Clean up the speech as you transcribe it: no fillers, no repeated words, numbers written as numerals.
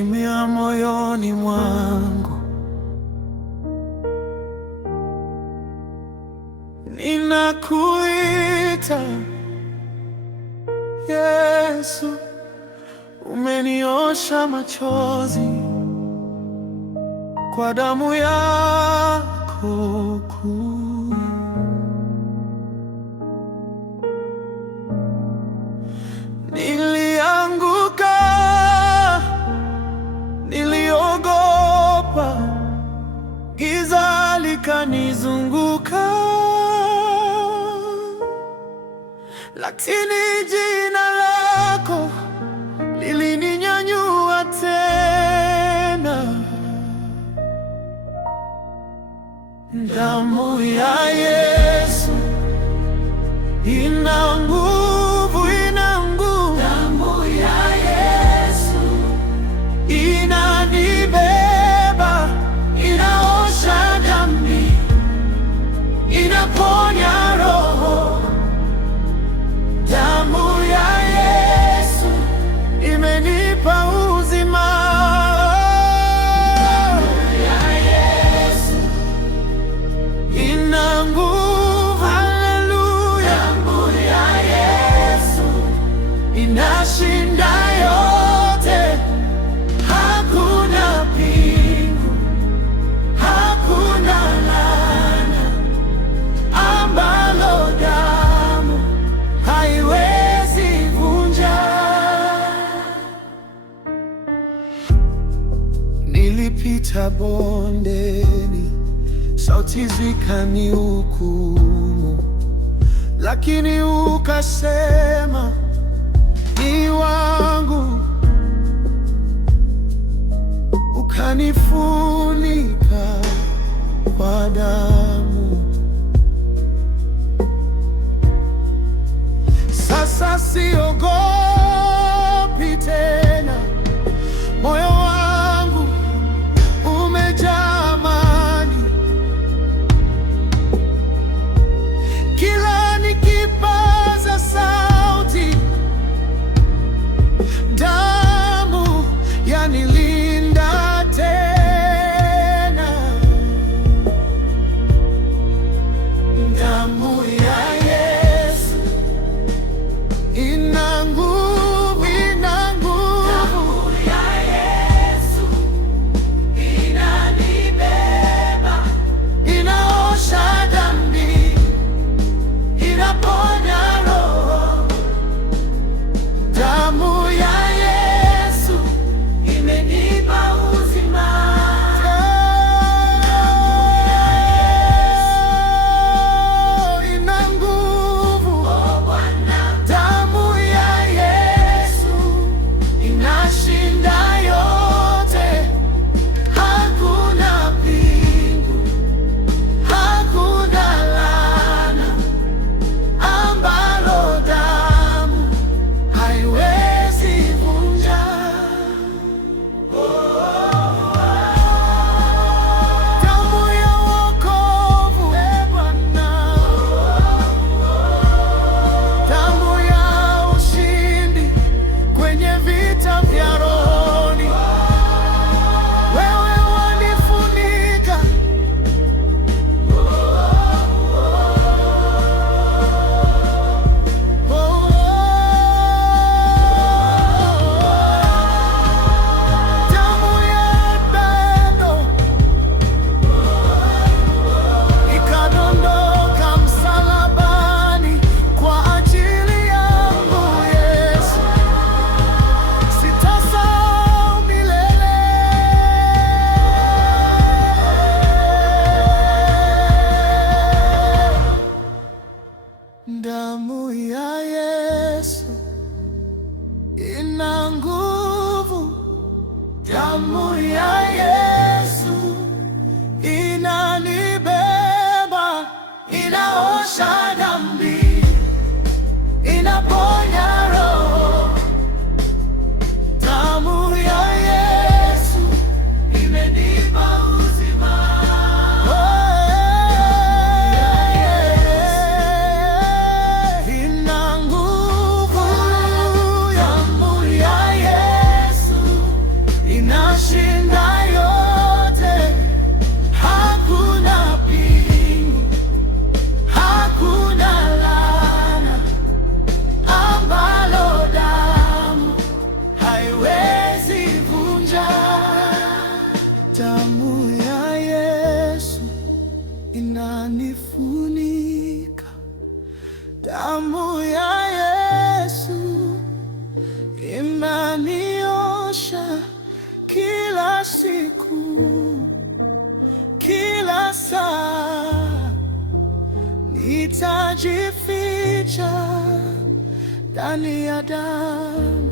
kimya moyoni mwangu, ninakuita Yesu. Umeniosha machozi kwa damu yako kuu. Nilianguka, niliogopa, giza likanizunguka, lakini jina lako lilininyanyua tena. Damu ya Yesu ina nguvu, ina nguvu. Damu ya Yesu inanibeba, inaosha dhambi, inaponya roho. Damu ya Yesu imenipa uzima. Damu ya Yesu ina nguvu, haleluya. Damu ya Yesu inashinda yote. Hakuna pingu, hakuna laana ambalo damu haiwezi vunja. Nilipita bondeni, sauti zikanihukumu, lakini ukasema ni wangu, ukanifunika kwa damu. Sasa siogopi tena, moyo wangu umejaa amani. Kila nikipaza sauti, damu yanilinda tena. Damu ya Yesu ina nguvu, ina nguvu. Damu ya Yesu inanibeba, inaosha dhambi, inaponya roho. Damu ya Yesu imenipa uzima. Ina nguvu, damu ya Yesu inashinda yote. Hakuna pingu, hakuna laana ambalo damu haiwezi vunja. Damu ya wokovu, Bwana, damu ya ushindi kwenye vita vya rohoni. Wewe wanifunika, damu ya pendo ikadondoka msalabani kwa ajili yangu. Yesu, sitasahau milele. Damu ya Yesu ina nguvu. Damu ya Yesu inanibeba, inaosha dhambi, inaponya roho. Damu ya Yesu imenipa uzima. Ina nguvu, damu ya Yesu ina kila saa, nitajificha ndani ya damu.